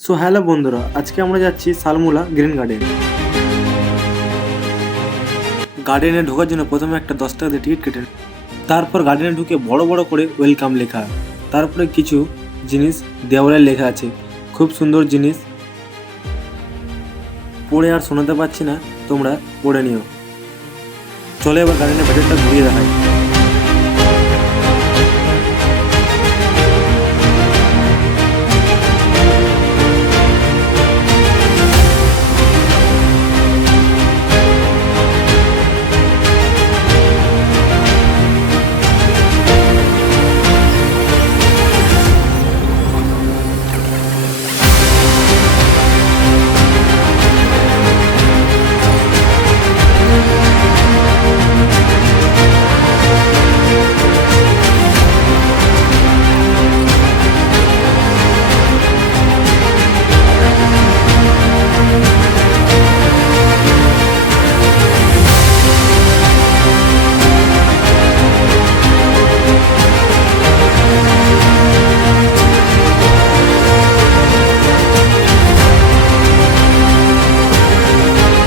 So hello বন্ধুরা, আজকে আমরা যাচ্ছি সালমুলা গ্রিন গার্ডেন। গার্ডেনে ঢোকার জন্য প্রথমে একটা 10 টাকা দিয়ে টিকিট কেটে তারপর গার্ডেনে ঢুকে বড় বড় করে ওয়েলকাম লেখা, তারপরে কিছু জিনিস দেওয়ালে লেখা আছে, খুব সুন্দর জিনিস, পড়ে আর শোনাতে পারছি না, তোমরা পড়ে নিও। চলে এবার গার্ডেনের ভেতরটা ঘুরিয়ে দেখাই।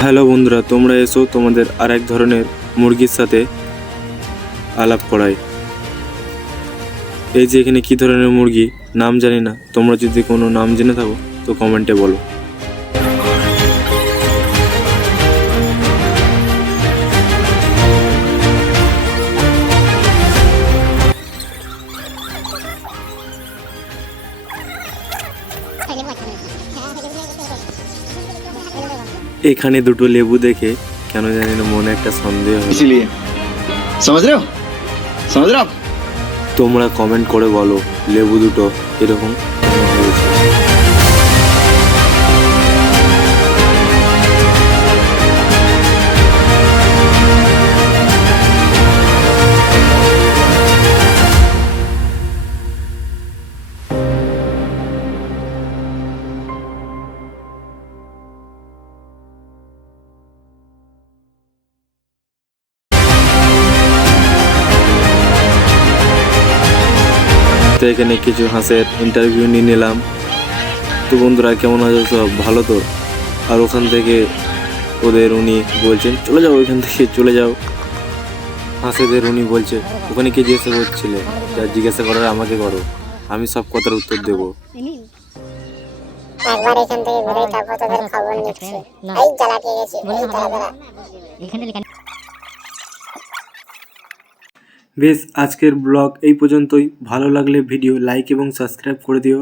হ্যালো বন্ধুরা, তোমরা এসো তোমাদের আর এক ধরনের মুরগির সাথে আলাপ করাই। এই যে এখানে কী ধরনের মুরগি নাম জানি না, তোমরা যদি কোনো নাম জেনে থাকো তো কমেন্টে বলো। এখানে দুটো লেবু দেখে কেন জানি না মনে একটা সন্দেহ হয়, इसीलिए समझ रहे हो समझ रहे हो आप? তোমরা কমেন্ট করে বলো লেবু দুটো এরকম কেন হয়েছে। তো এখানে কিছু হাঁসের ইন্টারভিউ নিয়ে নিলাম। তো বন্ধুরা কেমন আছো সব, ভালো তো? আর ওখান থেকে ওদের উনি বলছেন চলে যাও, ওইখান থেকে চলে যাও। হাঁসেদের উনি বলছে ওখানে কি জিজ্ঞাসা করছিলে, যা জিজ্ঞাসা করার আমাকে করো, আমি সব কথার উত্তর দেবো। একবার এখান থেকে ঘুরে তারপর তাদের খবর নিচ্ছি। এই জ্বালাকে গেছি, এই তারা বেশ, আজকের ব্লগ এই পর্যন্তই। ভালো লাগলে ভিডিও লাইক এবং সাবস্ক্রাইব করে দিও।